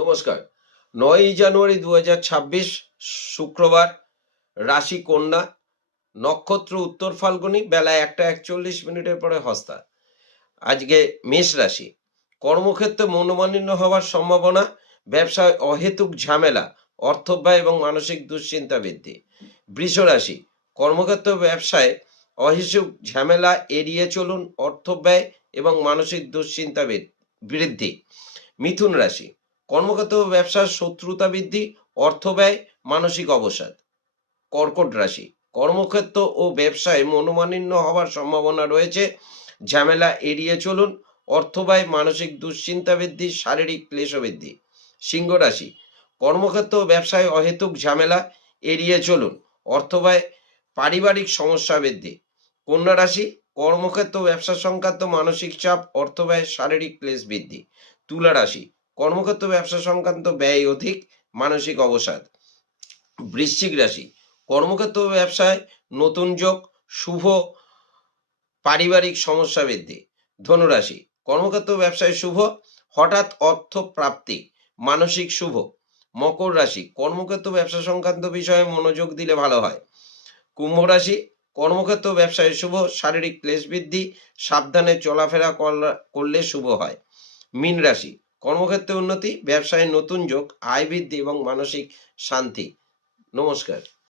নমস্কার। ৯ই জানুয়ারি ২০২৬ শুক্রবার, রাশি কন্যা, নক্ষত্র উত্তর ফাল্গুনী, বেলা ১টা ৪১ পরে হস্তা। আজকে মেষ রাশি। কর্মক্ষেত্রে মনোমালিন্য হওয়ার সম্ভাবনা, ব্যবসায় অহেতুক ঝামেলা, অর্থব্যয় এবং মানসিক দুশ্চিন্তা বৃদ্ধি। বৃষ রাশি। কর্মক্ষেত্র ব্যবসায় অহেতুক ঝামেলা এড়িয়ে চলুন, অর্থব্যয় এবং মানসিক দুশ্চিন্তা বৃদ্ধি। মিথুন রাশি। কর্মক্ষেত্র ও ব্যবসার শত্রুতা বৃদ্ধি, অর্থব্যয়, মানসিক অবসাদ। কর্কট রাশি। কর্মক্ষেত্র ও ব্যবসায় মনোমালিন্য হওয়ার সম্ভাবনা রয়েছে, ঝামেলা এড়িয়ে চলুন, অর্থব্যয়, মানসিক দুশ্চিন্তা বৃদ্ধি, শারীরিক ক্লেশ বৃদ্ধি। সিংহ রাশি। কর্মক্ষেত্র ও ব্যবসায় অহেতুক ঝামেলা এড়িয়ে চলুন, অর্থব্যয়, পারিবারিক সমস্যা বৃদ্ধি। কন্যা রাশি। কর্মক্ষেত্র ও ব্যবসা সংক্রান্ত মানসিক চাপ, অর্থব্যয়, শারীরিক ক্লেশ বৃদ্ধি। তুলা রাশি। কর্মক্ষেত্র ব্যবসা সংক্রান্ত ব্যয় অধিক, মানসিক অবসাদ। বৃশ্চিক রাশি। কর্মক্ষেত্র ব্যবসায় নতুন যোগ, শুভ, পারিবারিক সমস্যা বৃদ্ধি। ধনুরাশি। কর্মক্ষেত্র ব্যবসায় শুভ, হঠাৎ অর্থ প্রাপ্তি, মানসিক শুভ। মকর রাশি। কর্মক্ষেত্র ব্যবসা সংক্রান্ত বিষয়ে মনোযোগ দিলে ভালো হয়। কুম্ভ রাশি। কর্মক্ষেত্র ব্যবসায় শুভ, শারীরিক ক্লেশ বৃদ্ধি, সাবধানে চলাফেরা করলে শুভ হয়। মীন রাশি। কর্মক্ষেত্রে উন্নতি, ব্যবসায় নতুন যোগ, আয় বৃদ্ধি এবং মানসিক শান্তি। নমস্কার।